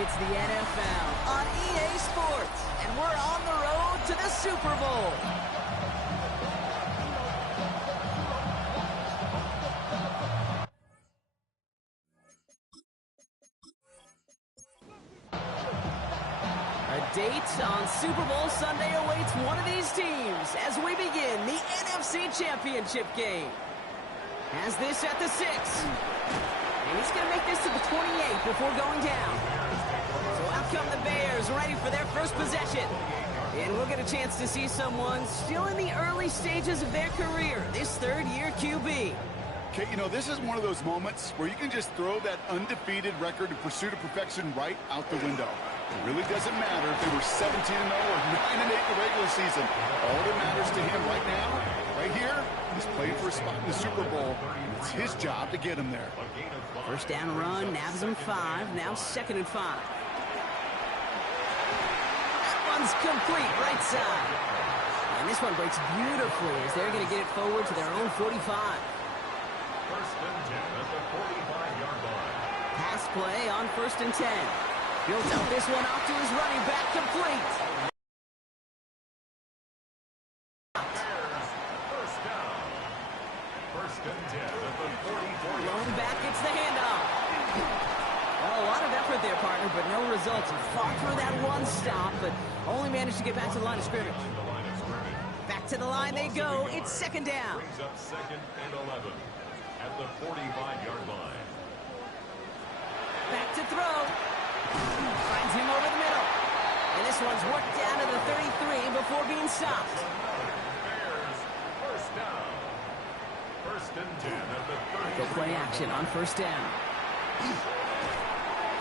It's the NFL on EA Sports, and we're on the road to the Super Bowl. A date on Super Bowl Sunday awaits one of these teams as we begin the NFC Championship game. Has this at the 6. And he's going to make this to the 28 before going down. So out come the Bears, ready for their first possession. And we'll get a chance to see someone still in the early stages of their career, this third-year QB. Okay, you know, this is one of those moments where you can just throw that undefeated record of pursuit of perfection right out the window. It really doesn't matter if they were 17-0 or 9-8 in the regular season. All that matters to him right now, right here, is playing for a spot in the Super Bowl, and it's his job to get him there. First down run, nabs him 5, now 2nd and 5. That one's complete, right side. And this one breaks beautifully as they're going to get it forward to their own 45. First and 10 at the 45-yard line. Pass play on 1st and 10. Builds out this one off to his running back, complete. First down. First and 10 at the 44-yard line. Going back, it's the handoff. Well, a lot of effort there, partner, but no results. He fought through that one stop, but only managed to get back to the line of scrimmage. Back to the line they go. It's 2nd down. Brings up 2nd and 11 at the 45-yard line. Back to throw. Finds him over the middle. And this one's worked down to the 33 before being stopped. Bears, first down. First and 10 at the 30. Go play action on 1st down.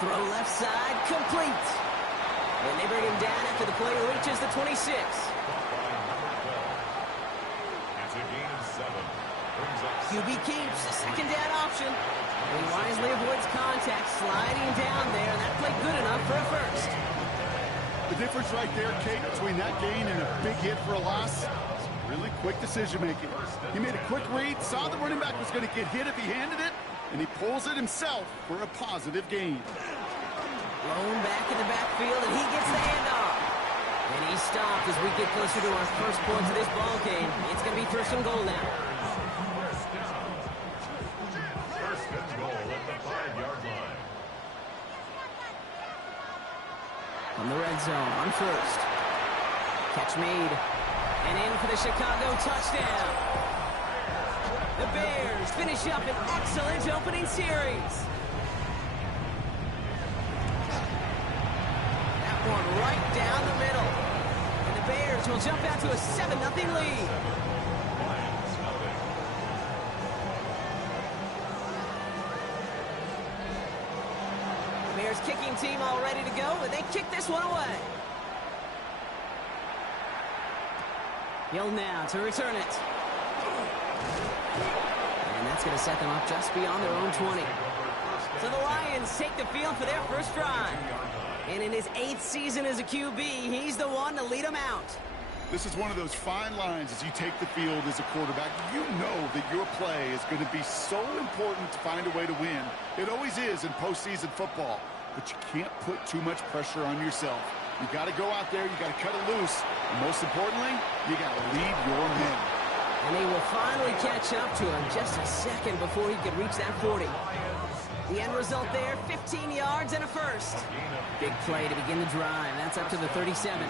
Throw left side, complete. And they bring him down after the play reaches the 26. It's a gain of 7. Brings up QB keeps a 2nd down option. He wisely avoids contact, sliding down there, and that played good enough for a first. The difference right there, Kate, between that gain and a big hit for a loss, is really quick decision-making. He made a quick read, saw the running back was going to get hit if he handed it, and he pulls it himself for a positive gain. Blown back in the backfield, and he gets the handoff. And he stopped as we get closer to our first points of this ball game. It's going to be 1st and goal now. first and goal at the 5-yard line. From the red zone on 1st. Catch made. And in for the Chicago touchdown. The Bears finish up an excellent opening series. That one right down the middle. And the Bears will jump out to a 7-0 lead. Bears kicking team all ready to go, and they kick this one away. Hill now to return it. And that's going to set them up just beyond their own 20. So the Lions take the field for their first drive. And in his 8th season as a QB, he's the one to lead them out. This is one of those fine lines as you take the field as a quarterback. You know that your play is going to be so important to find a way to win. It always is in postseason football, but you can't put too much pressure on yourself. You got to go out there, you got to cut it loose, and most importantly, you got to lead your men. And they will finally catch up to him just a second before he could reach that 40. The end result there, 15 yards and a first. Big play to begin the drive. That's up to the 37.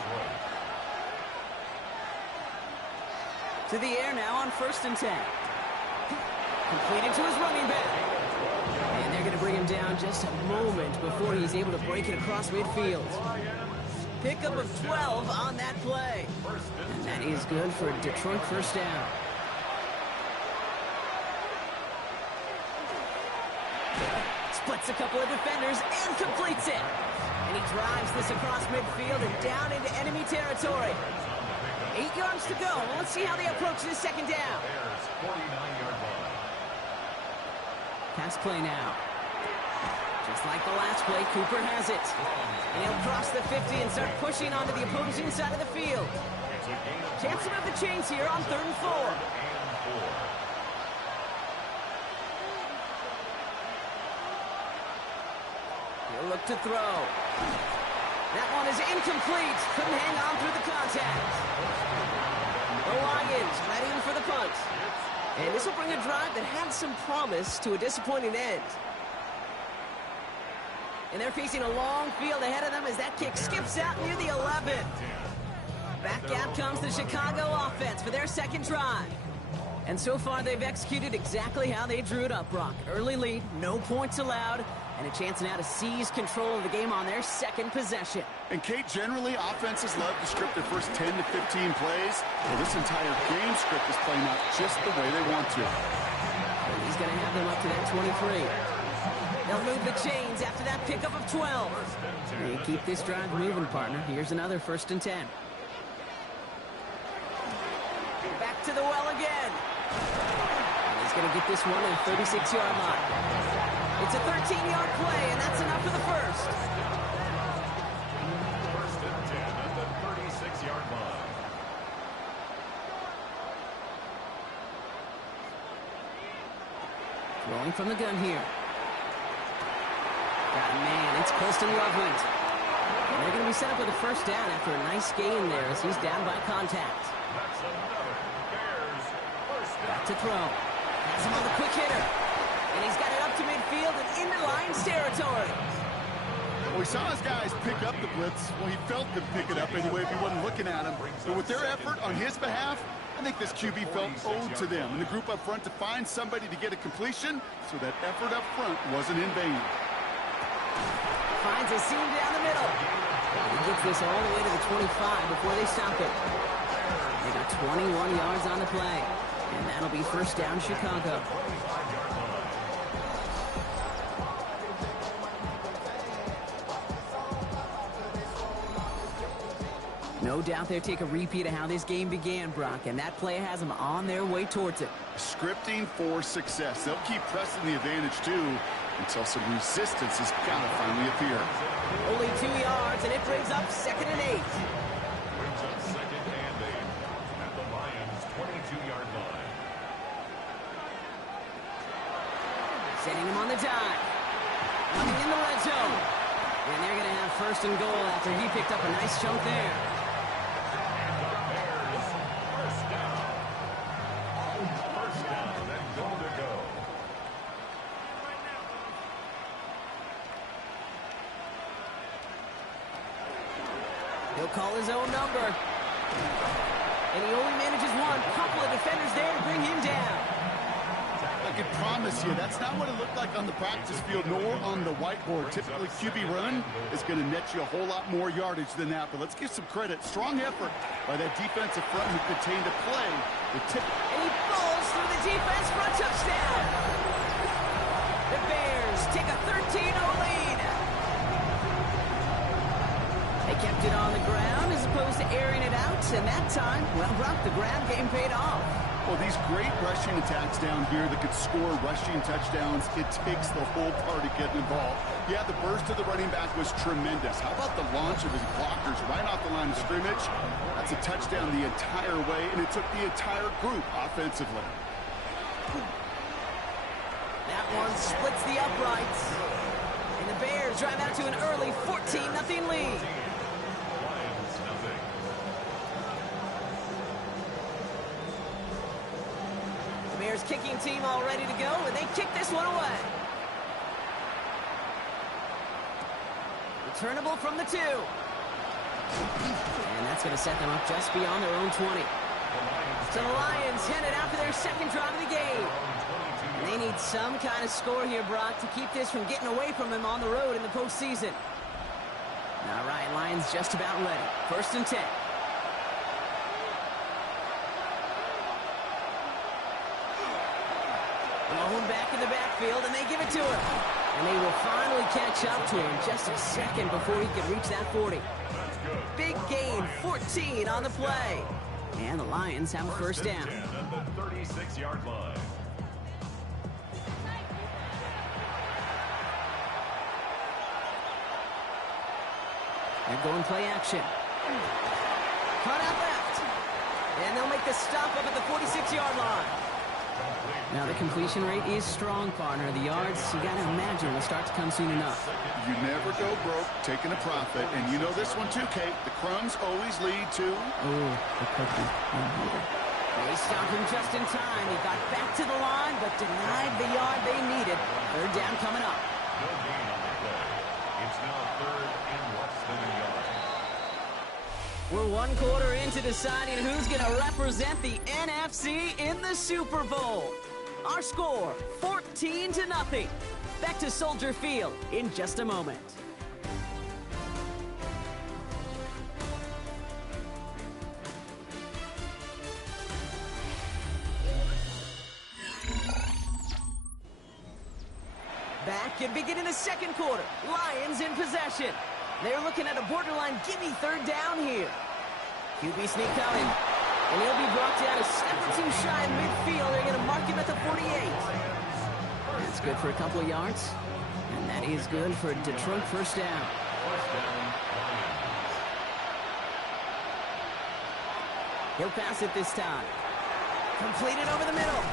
To the air now on 1st and 10. Completed to his running back. And they're going to bring him down just a moment before he's able to break it across midfield. Pickup of 12 on that play. And that is good for a Detroit first down. Splits a couple of defenders and completes it. And he drives this across midfield and down into enemy territory. 8 yards to go. Let's see how they approach this 2nd down. Pass play now. Just like the last play, Cooper has it. And he'll cross the 50 and start pushing onto the opposing side of the field. Chance to move the chains here on 3rd and 4. They'll look to throw. That one is incomplete. Couldn't hang on through the contact. The Lions ready for the punt. And this will bring a drive that had some promise to a disappointing end. And they're facing a long field ahead of them as that kick skips out near the 11. Back out comes the Chicago offense for their second drive. And so far, they've executed exactly how they drew it up, Brock. Early lead, no points allowed, and a chance now to seize control of the game on their second possession. And, Kate, generally, offenses love to script their first 10 to 15 plays. Well, this entire game script is playing out just the way they want to. And he's going to have them up to that 23. They'll move the chains after that pickup of 12. They keep this drive moving, partner. Here's another 1st and 10. Back to the well again. And he's going to get this one at the 36-yard line. It's a 13-yard play, and that's enough for the first. 1st and 10 at the 36-yard line. Rolling from the gun here. God, man, it's Colston Loveland. And they're going to be set up with a 1st down after a nice gain there as he's down by contact. That's another Bears 1st down. Back to throw. Has him on the quick hitter. And he's got it up to midfield and into Lions territory. Well, we saw his guys pick up the blitz. Well, he felt them pick it up anyway if he wasn't looking at him. But with their effort on his behalf, I think this QB felt owed to them. And the group up front to find somebody to get a completion, so that effort up front wasn't in vain. Finds a seam down the middle. He gets this all the way to the 25 before they stop it. They got 21 yards on the play. And that'll be 1st down Chicago. No doubt they'll take a repeat of how this game began, Brock, and that play has them on their way towards it. Scripting for success. They'll keep pressing the advantage, too, until some resistance has got to finally appear. Only 2 yards, and it brings up 2nd and 8. Brings up 2nd and 8 at the Lions' 22-yard line. Setting him on the dive. Running in the red zone. And they're going to have 1st and goal after he picked up a nice chunk there. Bears 1st down. 1st down and goal to go. He'll call his own number. And he only manages one. Couple of defenders there to bring him down. I can promise you, that's not what it looked like on the practice field, nor on the whiteboard. Typically, QB run is going to net you a whole lot more yardage than that. But let's give some credit. Strong effort by that defensive front who contained a play. And he falls through the defense for a touchdown. The Bears take a 13-0 lead. They kept it on the ground as opposed to airing it out. And that time, well, Brock, the ground game paid off. Well, these great rushing attacks down here that could score rushing touchdowns, it takes the whole party getting involved. Yeah, the burst of the running back was tremendous. How about the launch of his blockers right off the line of scrimmage? That's a touchdown the entire way, and it took the entire group offensively. That one splits the uprights. And the Bears drive out to an early 14-0 lead. Lions nothing. The Bears kicking team all ready to go, and they kick this one away. Returnable from the 2. And that's going to set them up just beyond their own 20. So the Lions headed out for their second drive of the game. And they need some kind of score here, Brock, to keep this from getting away from them on the road in the postseason. All right, Lions just about ready. 1st and 10. Malone back in the backfield, and they give it to him. And they will finally catch up to him just a second before he can reach that 40. Big gain, 14 on the play. And the Lions have a 1st down. 10 at the 36-yard line. They're going play action. Cut out left. And they'll make the stop up at the 46-yard line. Now the completion rate is strong, partner. The yards, you got to imagine, will start to come soon enough. You never go broke taking a profit. And you know this one too, Kate. The crumbs always lead to... Oh, the cookie. They stopped him just in time. He got back to the line, but denied the yard they needed. Third down coming up. No gain on the play. It's now third and less than a yard. We're one quarter into deciding who's going to represent the NFC in the Super Bowl. Our score, 14-0. Back to Soldier Field in just a moment. Back and beginning the second quarter. Lions in possession. They're looking at a borderline gimme third down here. QB sneak coming. And he'll be brought down a step or two shy in midfield. They're going to mark him at the 48. That's good for a couple of yards. And that is good for Detroit first down. First down, Lions. He'll pass it this time. Completed over the middle.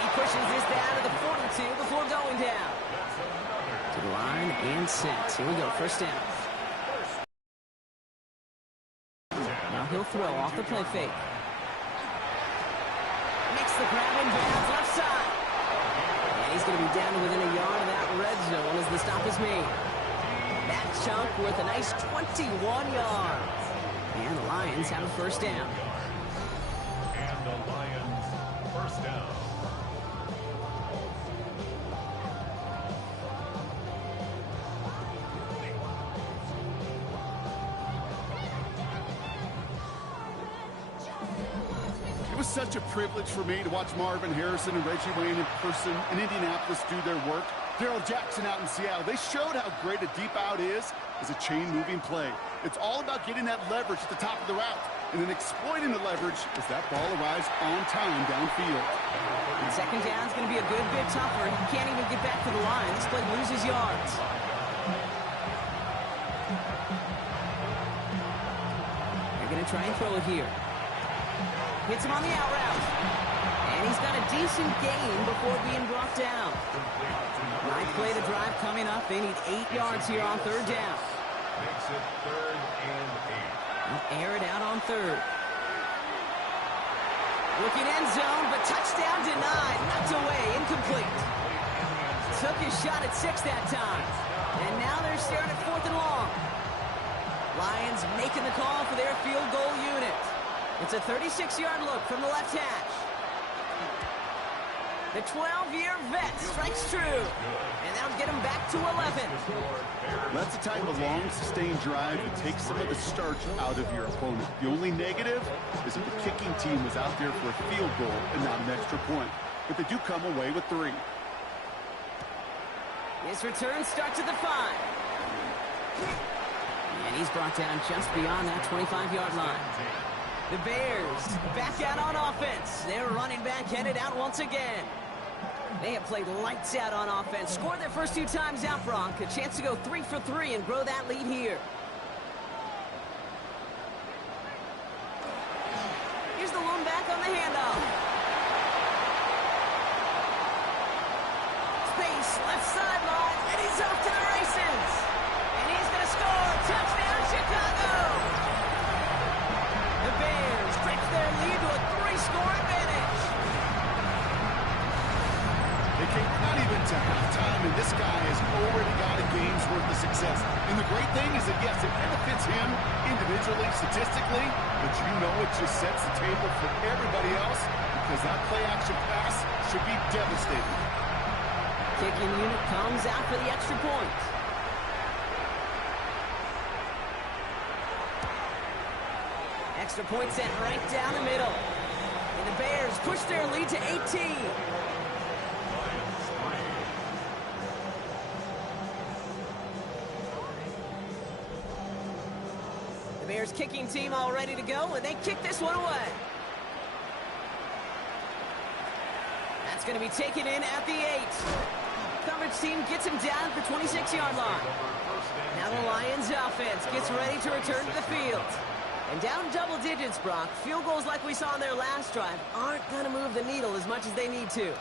He pushes this down to the 42 before going down. To the line and set. Here we go, first down. Now he'll throw off the play fake. Makes the grab in bounds left side. And he's going to be down to within a yard of that red zone as the stop is made. That chunk worth a nice 21 yards. And the Lions have a first down. And the Lions first down. It was such a privilege for me to watch Marvin Harrison and Reggie Wayne in person in Indianapolis do their work. Darrell Jackson out in Seattle, they showed how great a deep out is as a chain-moving play. It's all about getting that leverage at the top of the route and then exploiting the leverage as that ball arrives on time downfield. And second down is going to be a good bit tougher. He can't even get back to the line. This play loses yards. They're going to try and throw it here. Hits him on the out route. And he's got a decent gain before being brought down. Ninth play of the drive coming up. They need 8 yards here on third down. Makes it third and 8. They'll air it out on third. Looking end zone, but touchdown denied. Knocked away, incomplete. Took his shot at 6 that time. And now they're staring at 4th and long. Lions making the call for their field goal unit. It's a 36-yard look from the left hash. The 12-year vet strikes true. And that'll get him back to 11. That's the type of long, sustained drive that takes some of the starch out of your opponent. The only negative is that the kicking team was out there for a field goal and not an extra point. But they do come away with 3. His return starts at the 5. And he's brought down just beyond that 25-yard line. The Bears back out on offense. Their running back headed out once again. They have played lights out on offense. Scored their first 2 times out, Brock. A chance to go 3 for 3 and grow that lead here. Here's the lone back on the handoff. Space, left sideline, and he's off to the races. And he's going to score. Touchdown, Chicago. The Bears stretch their lead to a 3-score advantage. They came not even to halftime, and this guy has already got a game's worth of success. And the great thing is that, yes, it benefits him individually, statistically, but you know it just sets the table for everybody else because that play-action pass should be devastating. Kicking unit comes out for the extra point. Extra point set right down the middle. And the Bears push their lead to 18. The Bears kicking team all ready to go, and they kick this one away. That's going to be taken in at the 8. Coverage team gets him down at the 26-yard line. Now the Lions offense gets ready to return to the field. And down double digits, Brock. Field goals like we saw on their last drive aren't going to move the needle as much as they need to.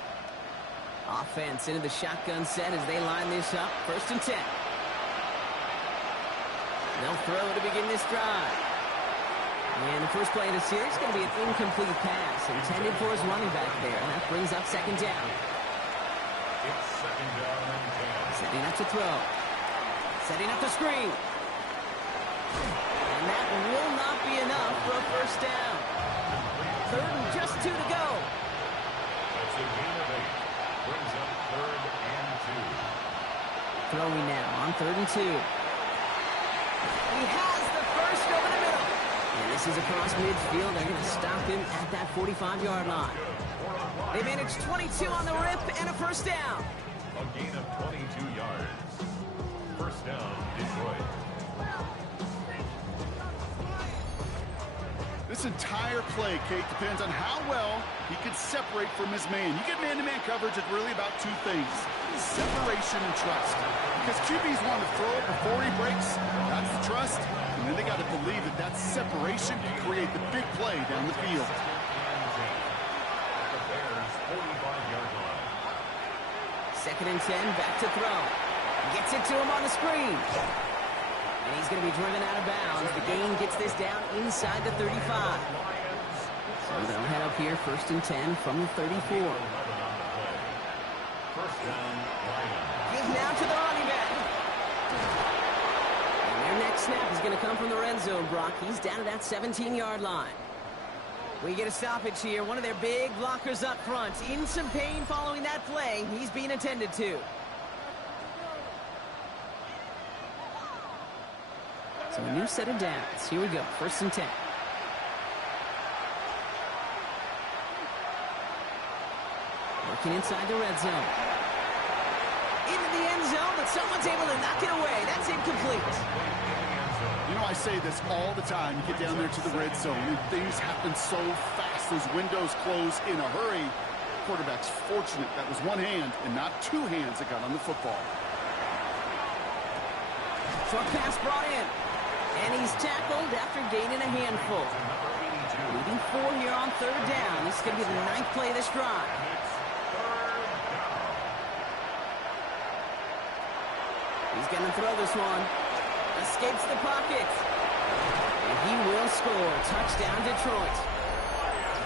Offense into the shotgun set as they line this up. 1st and 10. They'll throw to begin this drive. And the first play of the series is going to be an incomplete pass intended for his running back there. And that brings up 2nd down. It's 2nd down and 10. Setting up to throw. Setting up the screen. And that will not be enough for a 1st down. 3rd and just 2 to go. That's a gain of 8. Brings up 3rd and 2. Throwing now on 3rd and 2. He has the first over the middle. And this is across midfield. They're going to stop him at that 45-yard line. They managed 22 on the rip and a 1st down. A gain of 22 yards. 1st down, Detroit. This entire play, Kate, depends on how well he can separate from his man. You get man-to-man coverage, it's really about 2 things: separation and trust. Because QBs want to throw it before he breaks. That's the trust. And then they got to believe that that separation can create the big play down the field. The Bears' 45-yard line. 2nd and 10, back to throw. Gets it to him on the screen. And he's going to be driven out of bounds. The gain gets this down inside the 35. So they'll head up here, 1st and 10 from the 34. 1st down, Lions. Give now to the running back. And their next snap is going to come from the red zone, Brock. He's down at that 17-yard line. We get a stoppage here. One of their big blockers up front. In some pain following that play. He's being attended to. So a new set of downs. Here we go. 1st and 10. Working inside the red zone. Into the end zone, but someone's able to knock it away. That's incomplete. You know, I say this all the time. You get down there to the red zone, and things happen so fast. Those windows close in a hurry. Quarterback's fortunate that was one hand and not 2 hands that got on the football. Short pass brought in. And he's tackled after gaining a handful. Leading 4 here on 3rd down. This is going to be the 9th play of this drive. He's going to throw this one. Escapes the pocket. And he will score. Touchdown, Detroit.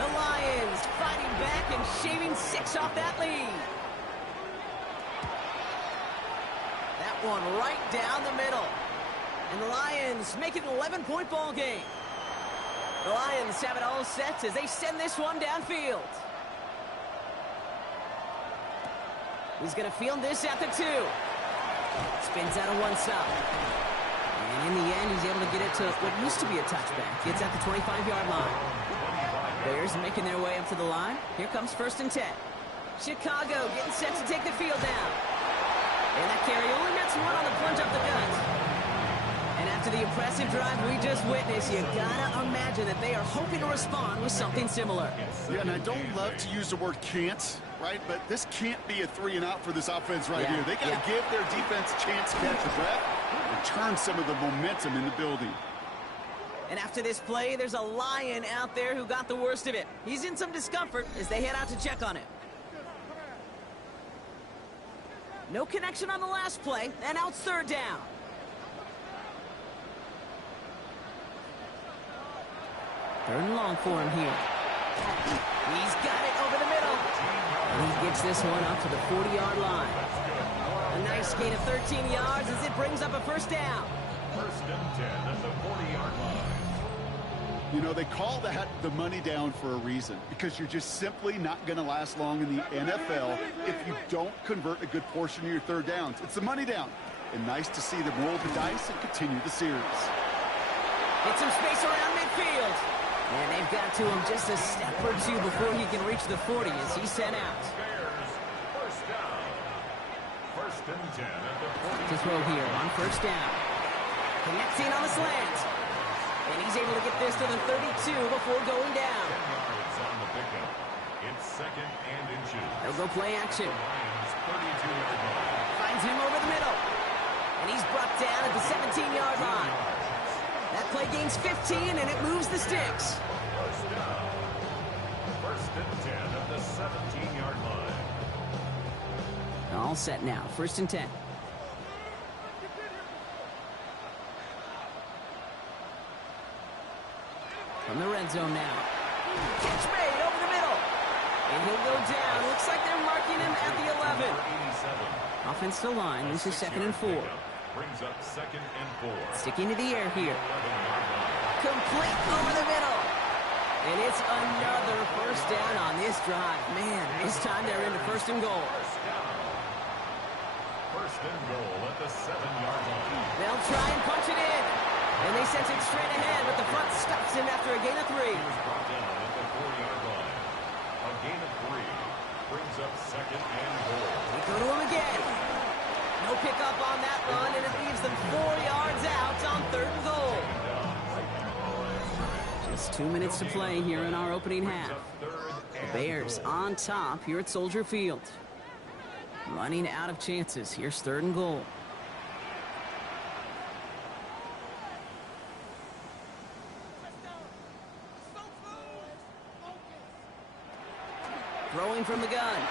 The Lions fighting back and shaving 6 off that lead. That one right down the middle. And the Lions make it an 11-point ball game. The Lions have it all set as they send this one downfield. He's going to field this at the 2. Spins out of one side. And in the end, he's able to get it to what used to be a touchback. Gets at the 25-yard line. Bears making their way up to the line. Here comes 1st and 10. Chicago getting set to take the field down. And that carry only gets 1 on the plunge up the gut. And after the impressive drive we just witnessed, you gotta imagine that they are hoping to respond with something similar. Yeah, and I don't love to use the word can't, right? But this can't be a 3-and-out for this offense right here. They got to give their defense a chance to catch a breath and turn some of the momentum in the building. And after this play, there's a Lion out there who got the worst of it. He's in some discomfort as they head out to check on him. No connection on the last play, and out 3rd down. Third and long for him here. He's got it over the middle. And he gets this one up to the 40-yard line. A nice gain of 13 yards as it brings up a 1st down. 1st and 10 at the 40-yard line. You know, they call that the money down for a reason, because you're just simply not going to last long in the NFL if you don't convert a good portion of your 3rd downs. It's the money down. And nice to see them roll the dice and continue the series. Get some space around midfield. And they've got to him just a step or 2 before he can reach the 40 as he's sent out. Bears, 1st down. 1st and 10 at the 40. To throw here on 1st down. Connecting on the slant. And he's able to get this to the 32 before going down. 10 yards on the pickup. It's 2nd and inches. They'll go play action. Lions, 32-yard line. Finds him over the middle. And he's brought down at the 17-yard line. That play gains 15, and it moves the sticks. First down. First and 10 at the 17-yard line. All set now. First and 10. From the red zone now. Catch made over the middle. And he'll go down. Looks like they're marking him at the 11. Offensive line. This is 2nd and 4. Brings up 2nd and 4. Sticking to the air here. 11-yard line. Complete over the middle. And it's another first down on this drive. Man, this time they're into 1st and goal. First down. First and goal at the 7-yard line. They'll try and punch it in. And they sent it straight ahead, but the front stops him after a gain of 3. He was brought down at the 4-yard line. A gain of 3 brings up 2nd and goal. They go to him again. No pickup on that run, and it leaves them 4 yards out on 3rd and goal. Just 2 minutes to play here in our opening half. The Bears on top here at Soldier Field. Running out of chances. Here's 3rd and goal. Throwing from the gun.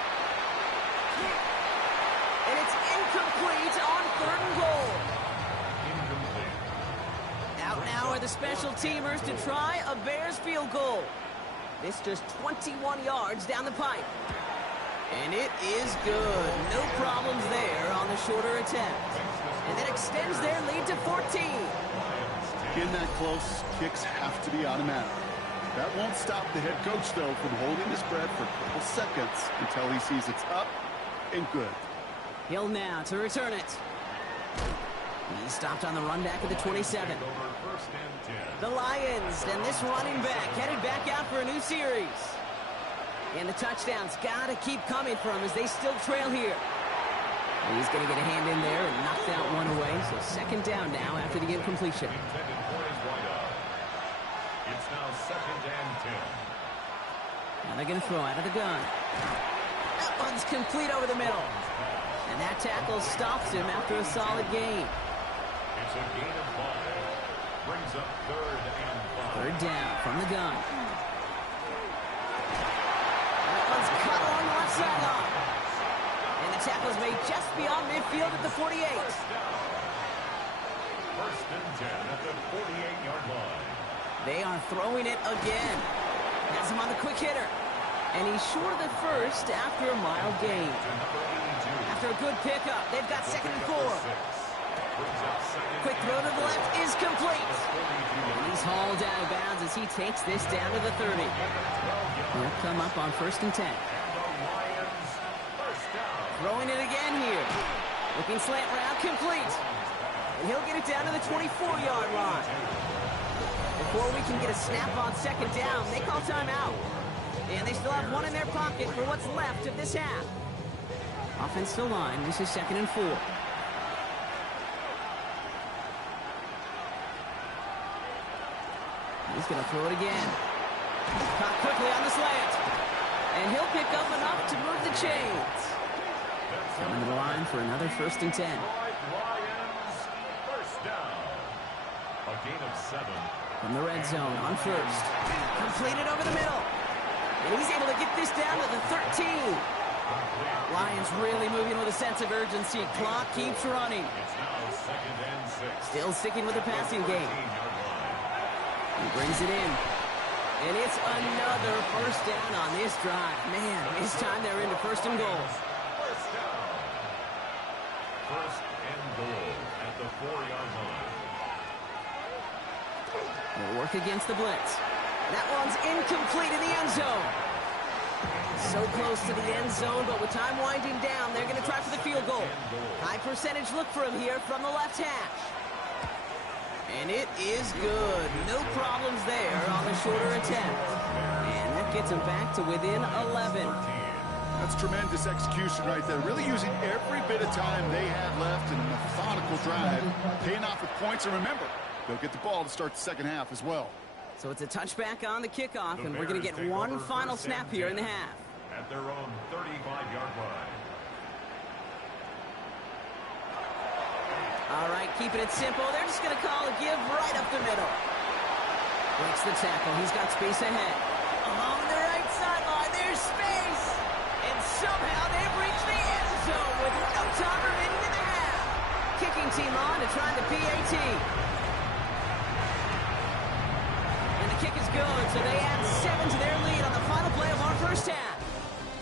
And it's incomplete on 3rd and goal. Out now are the special teamers to try a Bears field goal. This just 21 yards down the pipe. And it is good. No problems there on the shorter attempt. And that extends their lead to 14. In that close, kicks have to be automatic. That won't stop the head coach, though, from holding his breath for a couple seconds until he sees it's up and good. Hill now to return it. He stopped on the run back at the 27. The Lions and this running back headed back out for a new series. And the touchdown's got to keep coming from as they still trail here. He's going to get a hand in there and knock that one away. So 2nd down now after the incompletion. It's now 2nd and 10. Now they're going to throw out of the gun. That one's complete over the middle. And that tackle stops him after a solid gain. It's a gain of 5. Brings up 3rd and 5. 3rd down from the gun. That one's cut along the left sideline. And the tackle's made just beyond midfield at the 48. First and 10 at the 48-yard line. They are throwing it again. Has him on the quick hitter. And he's short of the first after a mild gain. After a good pickup, they've got 2nd and 4. Quick throw to the left is complete. And he's hauled out of bounds as he takes this down to the 30. He'll come up on 1st and 10. Throwing it again here. Looking slant route, complete. And he'll get it down to the 24-yard line. Before we can get a snap on 2nd down, they call timeout. And they still have one in their pocket for what's left of this half. Offensive line, this is 2nd and 4. He's going to throw it again. Caught quickly on the slant. And he'll pick up enough to move the chains. Coming to the line for another 1st and 10. Lions, first down. A gain of 7. From the red zone on 1st. Completed over the middle. And he's able to get this down to the 13. Lions really moving with a sense of urgency. Clock keeps running. It's now 2nd and 6. Still sticking with the passing game. He brings it in. And it's another first down on this drive. Man, this time they're into 1st and goal. First down. 1st and goal at the 4-yard line. They'll work against the blitz. That one's incomplete in the end zone. So close to the end zone, but with time winding down, they're going to try for the field goal. High percentage look for him here from the left hash. And it is good. No problems there on the shorter attempt. And that gets him back to within 11. That's tremendous execution right there. Really using every bit of time they had left in a methodical drive. Paying off with points. And remember, they'll get the ball to start the 2nd half as well. So it's a touchback on the kickoff, and we're going to get one final snap here in the half. At their own 35-yard line. All right, keeping it simple. They're just going to call a give right up the middle. Breaks the tackle. He's got space ahead. Along the right sideline, there's space. And somehow they've reached the end zone with no time remaining in the half. Kicking team on to try the PAT. And the kick is good, so they add 7 to their lead on the final play of our first half.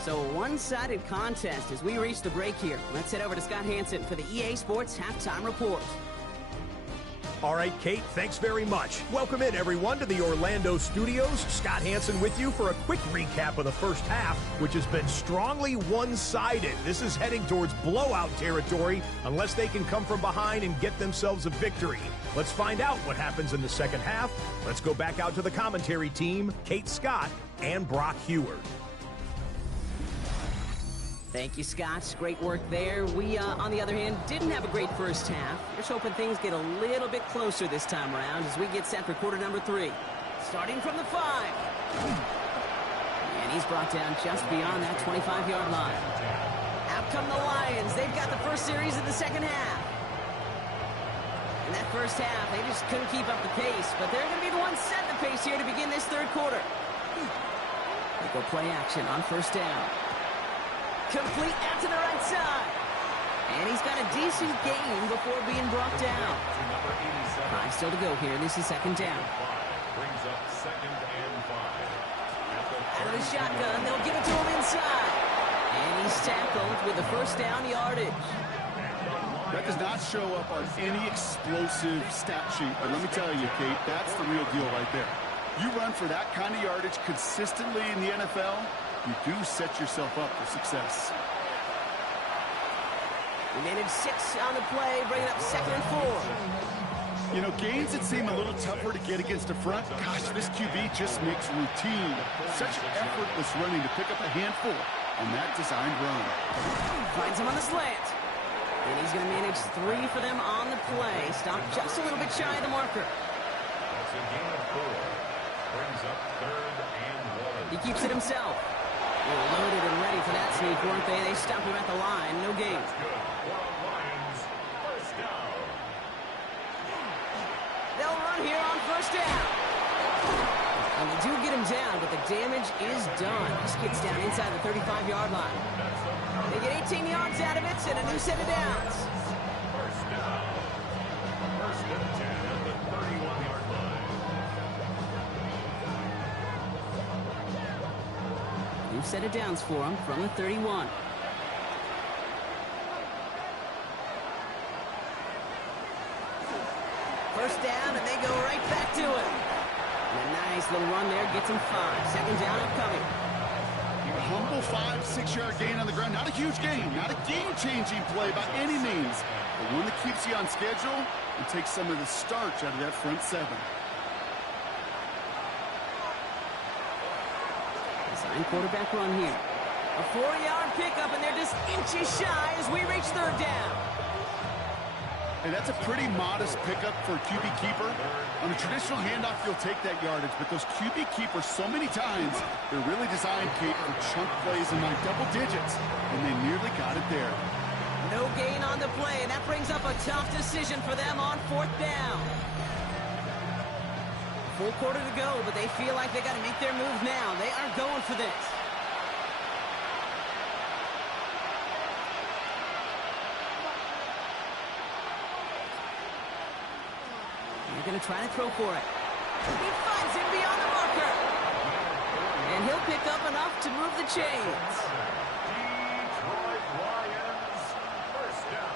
So a one-sided contest as we reach the break here. Let's head over to Scott Hanson for the EA Sports Halftime Report. All right, Kate, thanks very much. Welcome in, everyone, to the Orlando studios. Scott Hanson with you for a quick recap of the first half, which has been strongly one-sided. This is heading towards blowout territory unless they can come from behind and get themselves a victory. Let's find out what happens in the second half. Let's go back out to the commentary team, Kate Scott and Brock Heward. Thank you, Scott. Great work there. We, on the other hand, didn't have a great first half. Just hoping things get a little bit closer this time around as we get set for quarter number 3. Starting from the 5. And he's brought down just beyond that 25-yard line. Out come the Lions. They've got the first series of the second half. In that first half, they just couldn't keep up the pace, but they're going to be the ones setting the pace here to begin this third quarter. They go play action on first down. Complete out to the right side. And he's got a decent gain before being brought down. 5 still to go here. This is second down. Brings up 2nd and 5. Out of the shotgun, they'll give it to him inside. And he's tackled with the first down yardage. That does not show up on any explosive stat sheet. But let me tell you, Kate, that's the real deal right there. You run for that kind of yardage consistently in the NFL, you do set yourself up for success. We managed 6 on the play, bringing up 2nd and 4. You know, gains that seem a little tougher to get against the front, gosh, this QB just makes routine such effortless running to pick up a handful on that designed run. Finds him on the slant. And he's going to manage 3 for them on the play. Stopped just a little bit shy of the marker. That's a gain of 4. Brings up 3rd and 1. He keeps it himself. They were loaded and ready for that sneak, weren't they? They stopped him at the line. No gain. Lions, first down. They'll run here on first down. And they do get him down, but the damage is done. This kid's down inside the 35-yard line. They get 18 yards out of it and a new set of downs. First down. 1st and 10 at the 31-yard line. New set of downs for him from the 31. First down, and they go right back to it. And a nice little run there gets him 5. Second down upcoming. A humble 5-6-yard gain on the ground. Not a huge gain, not a game-changing play by any means, but one that keeps you on schedule and takes some of the starch out of that front 7. Design quarterback run here. A 4-yard pickup, and they're just inches shy as we reach third down. And that's a pretty modest pickup for a QB keeper. On a traditional handoff, you'll take that yardage, but those QB keepers, so many times, they're really designed, Kate, for chunk plays in like double digits, and they nearly got it there. No gain on the play, and that brings up a tough decision for them on 4th down. Full quarter to go, but they feel like they got to make their move now. They are going for this. They're going to try to throw for it. He finds him beyond the marker. And he'll pick up enough to move the chains. Detroit Lions, first down.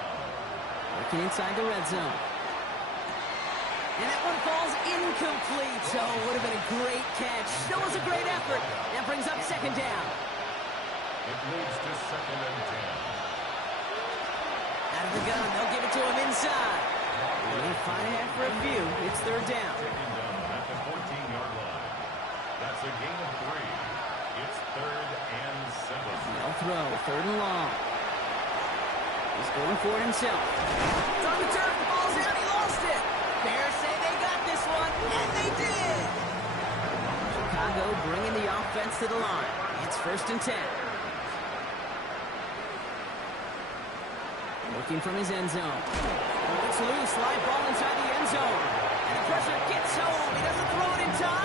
Working inside the red zone. And that one falls incomplete. So it would have been a great catch. Still was a great effort. That brings up second down. It moves to 2nd and 10. Out of the gun, they'll give it to him inside. And they'll find a half for a few. It's third down. Taken down at the 14-yard line. That's a gain of 3. It's 3rd and 7. They'll throw, 3rd and long. He's going for it himself. It's on the turf, falls out, he lost it. Bears say they got this one, and they did. Chicago bringing the offense to the line. It's 1st and 10. Looking from his end zone. It's loose, live ball inside the end zone. And the pressure gets home. He doesn't throw it in time.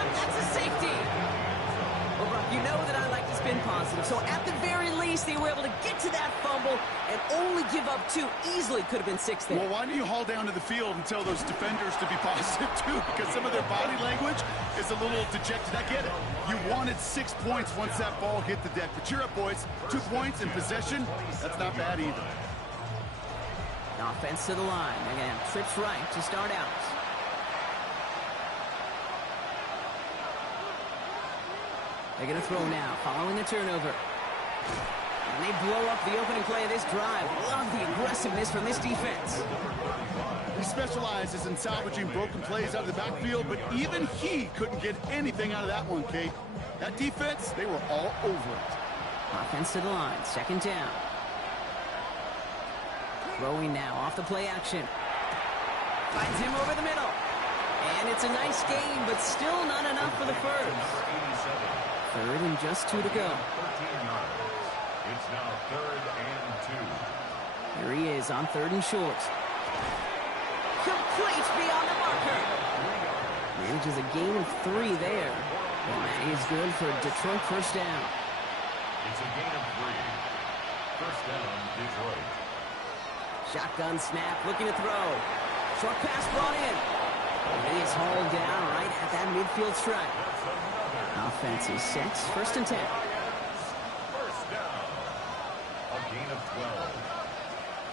they were able to get to that fumble and only give up 2. Easily could have been 6 there. Well, why don't you haul down to the field and tell those defenders to be positive, too? Because some of their body language is a little dejected. I get it. You wanted 6 points once that ball hit the deck. But cheer up, boys. 2 points in possession, that's not bad either. Offense to the line. Again, trips right to start out. They're going to throw now, following the turnover. And they blow up the opening play of this drive. Love the aggressiveness from this defense. He specializes in salvaging broken plays out of the backfield, but even he couldn't get anything out of that one, Kate. That defense, they were all over it. Offense to the line, 2nd down. Throwing now off the play action. Finds him over the middle. And it's a nice gain, but still not enough for the first. 3rd and just 2 to go. 13 yards. It's now 3rd and 2. Here he is on 3rd and short. Complete beyond the marker. Manages a gain of 3 there. And that is good for Detroit first down. It's a gain of 3. First down, Detroit. Shotgun snap, looking to throw. Short pass brought in. And he is hauled down right at that midfield stripe. Offense is set. 1st and 10. First down. A gain of 12.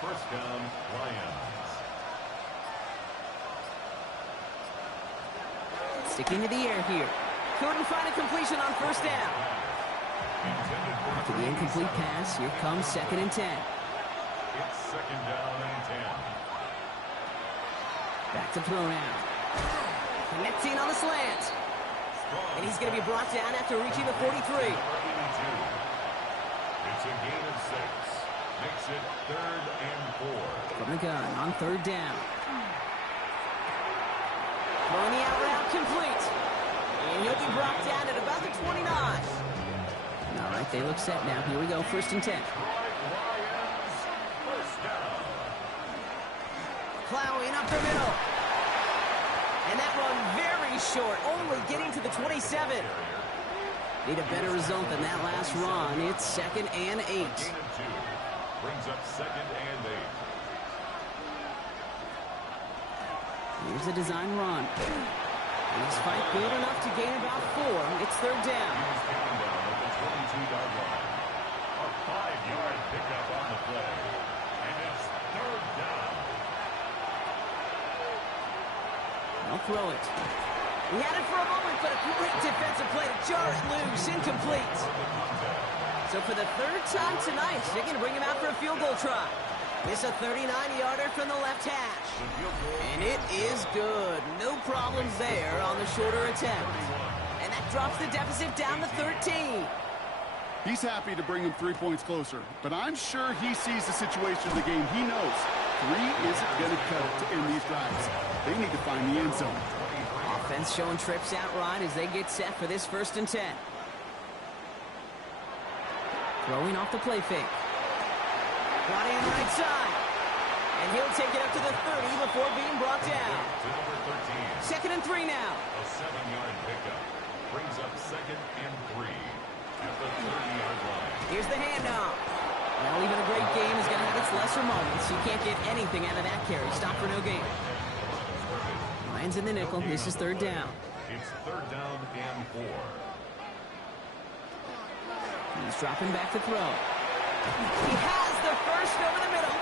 First down, Lions. Sticking to the air here. Couldn't find a completion on 1st down. After the incomplete pass, here comes 2nd and 10. It's 2nd down and 10. Back to throw now. Connecting on the slant. And he's going to be brought down after reaching the 43. It's a gain of 6. Makes it 3rd and 4. From the gun on 3rd down. Throwing the out route complete. And he'll be brought down at about the 29. All right, they look set now. Here we go, 1st and 10. Lions, first down. Plowing up the middle. And that run very short, only getting to the 27. Need a better result than that last run. It's 2nd and 8. Gain of 2. Brings up 2nd and 8. Here's the design run. And his fight good enough to gain about 4. It's 3rd down. He was taken down at the 22-yard line. A 5-yard pickup on the play. And it's 3rd down. They'll throw it. He had it for a moment, but a great defensive play to jar it loose. Incomplete. So for the 3rd time tonight, they're going to bring him out for a field goal try. This a 39-yarder from the left hash. And it is good. No problems there on the shorter attempt. And that drops the deficit down to 13. He's happy to bring him 3 points closer, but I'm sure he sees the situation of the game. He knows 3 isn't going to cut it to end these drives. They need to find the end zone. Offense showing trips out right as they get set for this 1st and 10. Throwing off the play fake. Brought in right side. And he'll take it up to the 30 before being brought down. To number 13. 2nd and 3 now. A 7-yard pickup. Brings up 2nd and 3. At the 30-yard line. Here's the handoff. Well, even a great game is going to have its lesser moments. You can't get anything out of that carry. Stop for no gain. Lions in the nickel. This is 3rd down. It's 3rd down and 4. He's dropping back to throw. He has the first over the middle.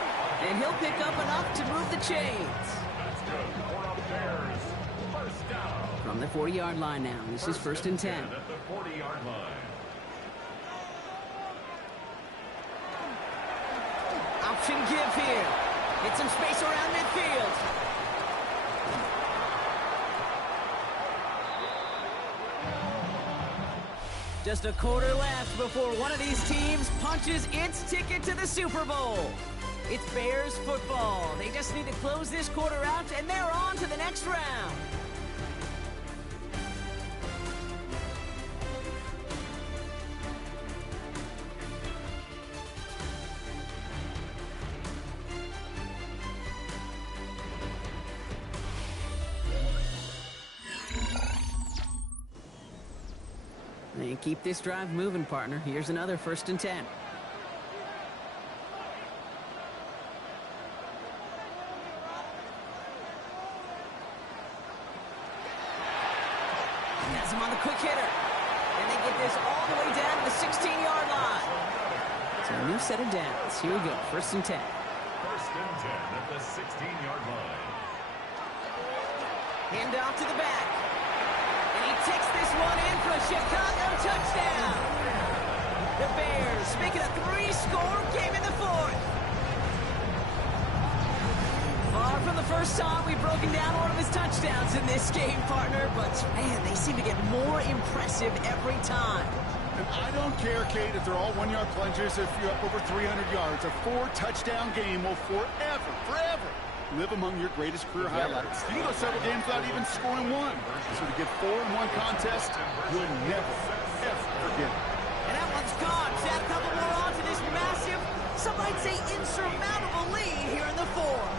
And he'll pick up enough to move the chains. That's good for a Bears first down. From the 40-yard line now. This is 1st and 10. At the 40-yard line. Option give here. Get some space around midfield. Just a quarter left before one of these teams punches its ticket to the Super Bowl. It's Bears football. They just need to close this quarter out, and they're on to the next round. And keep this drive moving, partner. Here's another 1st and 10. Has him on the quick hitter. And they get this all the way down to the 16-yard line. So a new set of downs. Here we go, 1st and 10. 1st and 10 at the 16-yard line. Hand off to the back. And he takes this one in for a Chicago touchdown. The Bears make it a 3-score game in the 4th. Far from the first time we've broken down one of his touchdowns in this game, partner, but man, they seem to get more impressive every time. And I don't care, Kate, if they're all 1-yard plungers, if you're up over 300 yards. A 4-touchdown game will forever live among your greatest career highlights. You can go several games without even scoring one. So to get 4 in one contest, you'll never, ever forget it. And that one's gone. To add a couple more on to this massive, some might say insurmountable lead here in the 4th.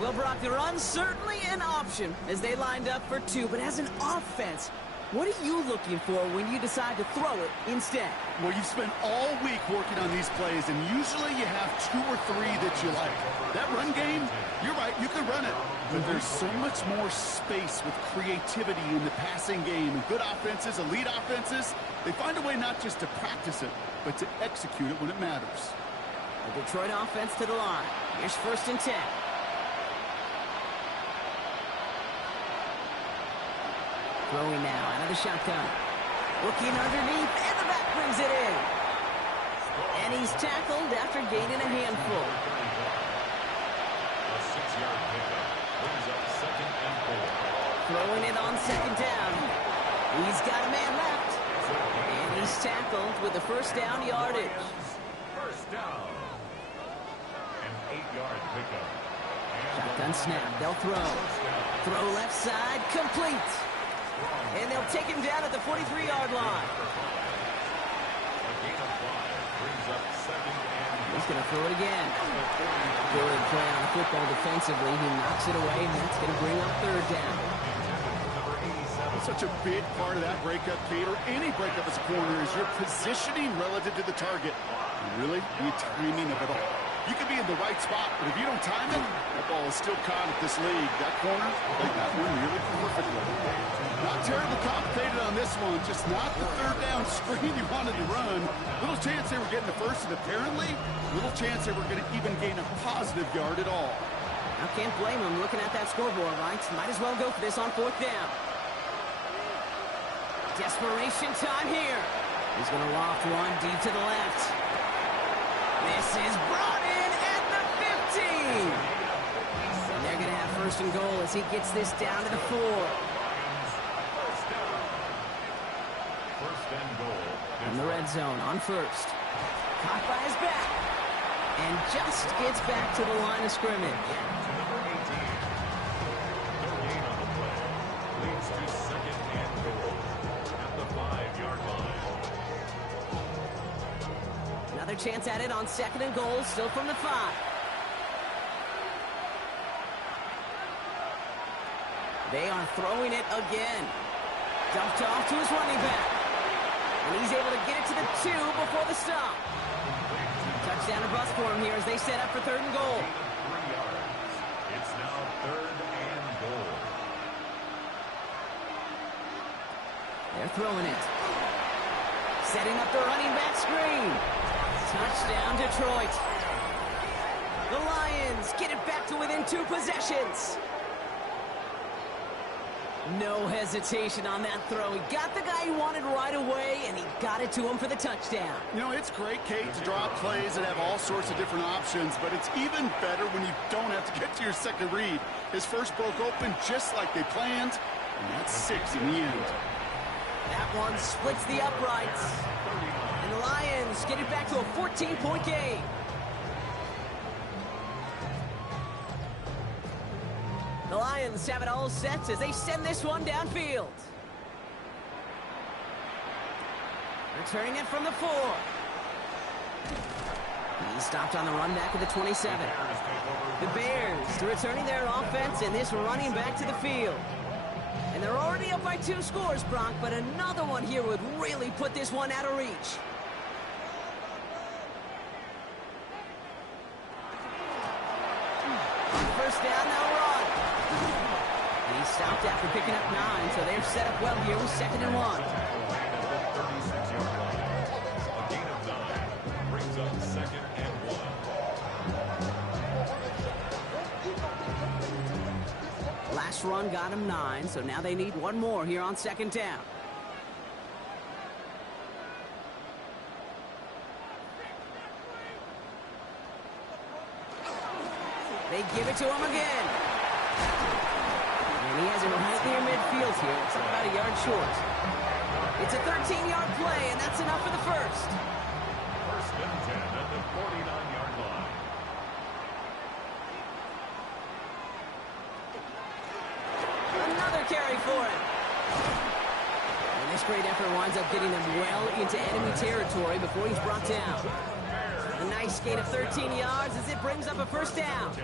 Well, Brock, the run's certainly an option as they lined up for 2, but as an offense, what are you looking for when you decide to throw it instead? Well, you've spent all week working on these plays, and usually you have 2 or 3 that you like. That run game, you're right, you can run it. But there's so much more space with creativity in the passing game. And good offenses, elite offenses, they find a way not just to practice it, but to execute it when it matters. The Detroit offense to the line. Here's 1st and 10. Throwing now out of the shotgun. Looking underneath, and the back brings it in. And he's tackled after gaining a handful. A 6-yard pickup brings up 2nd and 4. Throwing it on 2nd down. He's got a man left. And he's tackled with the 1st down yardage. 1st down. An 8-yard pickup. Shotgun snap, they'll throw. Throw left side, complete. And they'll take him down at the 43-yard line. A gain of 5 brings up 2nd and 1. He's going to throw it again. Good play on the football defensively. He knocks it away, and that's going to bring up 3rd down. Number 87. Such a big part of that breakup, Kate, or any breakup as a corner, is your positioning relative to the target. And really, the timing of it all. You could be in the right spot, but if you don't time it, that ball is still caught at this league. That corner played that one really perfectly. Not terribly complicated on this one, just not the 3rd down screen you wanted to run. Little chance they were getting the 1st, and apparently, little chance they were going to even gain a positive yard at all. I can't blame him looking at that scoreboard, right? Might as well go for this on 4th down. Desperation time here. He's going to loft one deep to the left. This is brought in at the 15. And they're going to have 1st and goal as he gets this down to the 4. 1st and goal. In the red zone on 1st. Caught by his back. And just gets back to the line of scrimmage. Number 18. No gain on the play. Leads to 2nd and goal at the 5-yard line. Another chance at it on 2nd and goal, still from the 5. They are throwing it again. Dumped off to his running back. And he's able to get it to the 2 before the stop. Touchdown or bust for him here as they set up for 3rd and goal. 3 yards. It's now 3rd and goal. They're throwing it. Setting up the running back screen. Touchdown, Detroit. The Lions get it back to within 2 possessions. No hesitation on that throw. He got the guy he wanted right away, and he got it to him for the touchdown. You know, it's great, Kate, to draw up plays that have all sorts of different options, but it's even better when you don't have to get to your second read. His first broke open just like they planned, and that's 6 in the end. That one splits the uprights. And the Lions get it back to a 14-point game. The Lions have it all set as they send this one downfield. Returning it from the 4. He stopped on the run back at the 27. The Bears returning their offense and this running back to the field. And they're already up by 2 scores, Brock, but another one here would really put this one out of reach. On first down, they'll run. And he stopped after picking up 9, so they're set up well here with 2nd and 1. A gain of 9 brings up 2nd and 1. Last run got him 9, so now they need one more here on 2nd down. They give it to him again. And he has it right near midfield here. It's about a yard short. It's a 13-yard play, and that's enough for the first. 1st and 10 at the 49-yard line. Another carry for him. And this great effort winds up getting them well into enemy territory before he's brought down. A nice gain of 13 yards as it brings up a first down.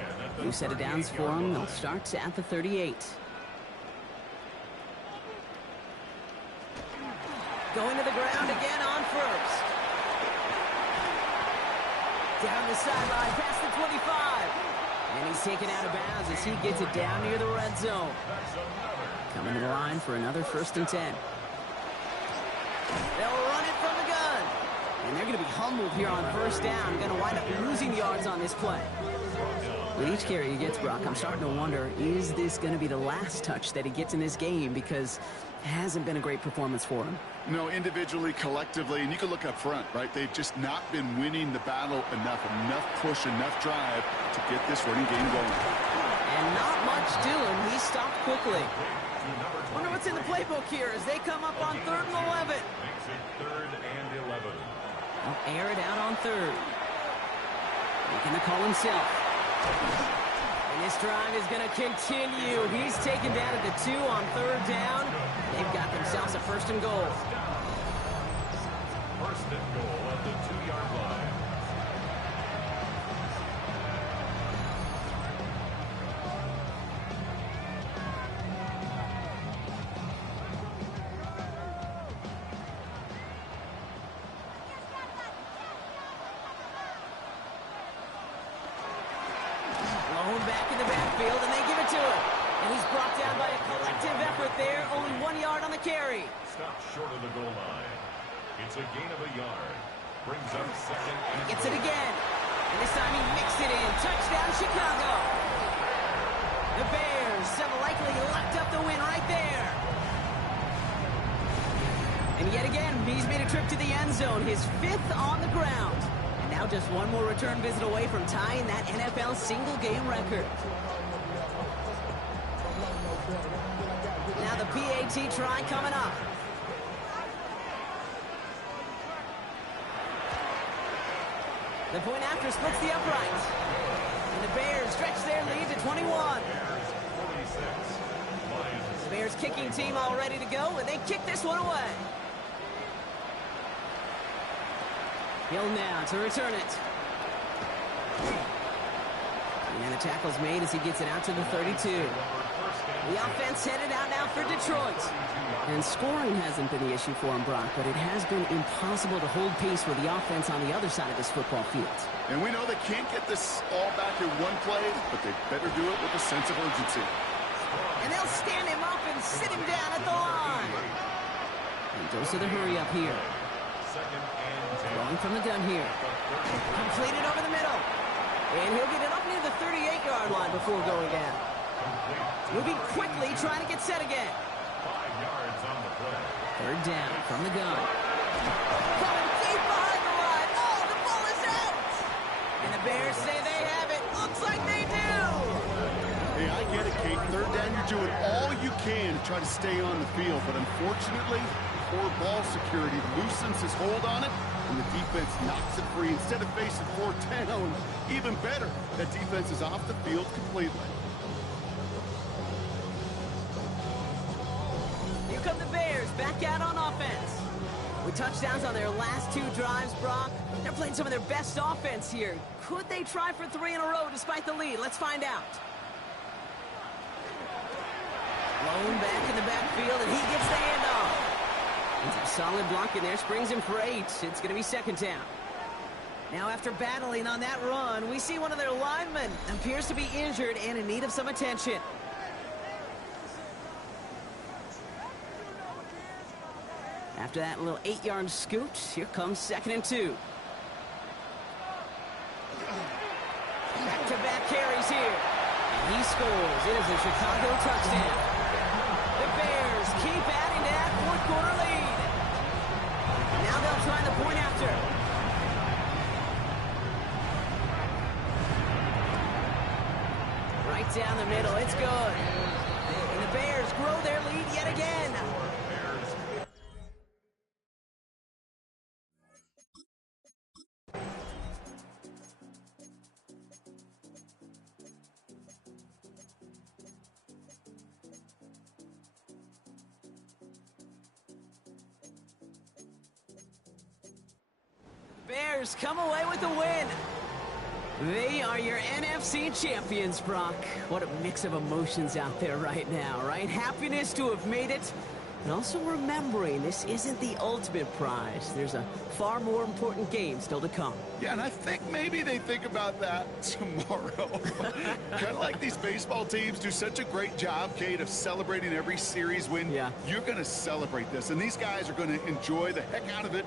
New set of downs for him. They'll start at the 38. Going to the ground again on first. Down the sideline past the 25. And he's taken out of bounds as he gets it down near the red zone. Coming to the line for another 1st and 10. They'll run it from the gun. And they're going to be humbled here on first down. Going to wind up losing yards on this play. With each carry he gets, Brock, I'm starting to wonder, is this going to be the last touch that he gets in this game? Because it hasn't been a great performance for him. No, individually, collectively, and you can look up front, right? They've just not been winning the battle enough push, enough drive to get this running game going. And not much doing. He stopped quickly. Wonder what's in the playbook here as they come up on 3rd and 11. Makes it 3rd and 11. They'll air it out on 3rd. Making the call himself. And this drive is going to continue. He's taken down at the 2 on 3rd down. They've got themselves a 1st and goal. 1st and goal at the 2-yard line. Blown back in the backfield, and they give it to him. And he's brought down by a collective effort there. Only 1 yard on the carry. Stopped short of the goal line. It's a gain of a yard. Brings up 2nd and Gets it again. And this time he mixed it in. Touchdown, Chicago. The Bears have likely locked up the win right there. And yet again, he's made a trip to the end zone. His 5th on the ground. And now just one more return visit away from tying that NFL single-game record. Now the PAT try coming up. The point after splits the upright. And the Bears stretch their lead to 21. The Bears kicking team all ready to go, and they kick this one away. Hill now to return it. And the tackle's made as he gets it out to the 32. The offense headed out now for Detroit. And scoring hasn't been the issue for him, Brock, but it has been impossible to hold pace with the offense on the other side of this football field. And we know they can't get this all back in one play, but they better do it with a sense of urgency. And they'll stand him up and sit him down at the line. And dose of the hurry up here. Throwing from the gun here. Completed over the middle. And he'll get it up near the 38-yard line before going down. Moving quickly, trying to get set again. 5 yards on the play. 3rd down from the gun. Coming deep behind the line. Oh, the ball is out. And the Bears say they have it. Looks like they do. Hey, I get it, Kate. 3rd down, you're doing all you can to try to stay on the field. But unfortunately, poor ball security loosens his hold on it, and the defense knocks it free instead of facing 4th down. Even better, that defense is off the field completely. Here come the Bears back out on offense. With touchdowns on their last 2 drives, Brock, they're playing some of their best offense here. Could they try for 3 in a row despite the lead? Let's find out. Blown back in the backfield, and he gets the handoff. It's a solid block in there, springs him for 8. It's going to be 2nd down. Now, after battling on that run, we see one of their linemen appears to be injured and in need of some attention. After that little 8-yard scoot, here comes 2nd and 2. Back-to-back carries here. And he scores. It is a Chicago touchdown. The Bears keep adding to that 4th-quarter lead. Now they'll try the point after. Right down the middle. It's good. And the Bears grow their lead yet again. Bears come away with the win. They are your NFC champions, Brock. What a mix of emotions out there right now, right? Happiness to have made it, and also remembering this isn't the ultimate prize. There's a far more important game still to come. Yeah, and I think maybe they think about that tomorrow. Kind of like these baseball teams do such a great job, Kate, of celebrating every series win. Yeah. You're going to celebrate this, and these guys are going to enjoy the heck out of it.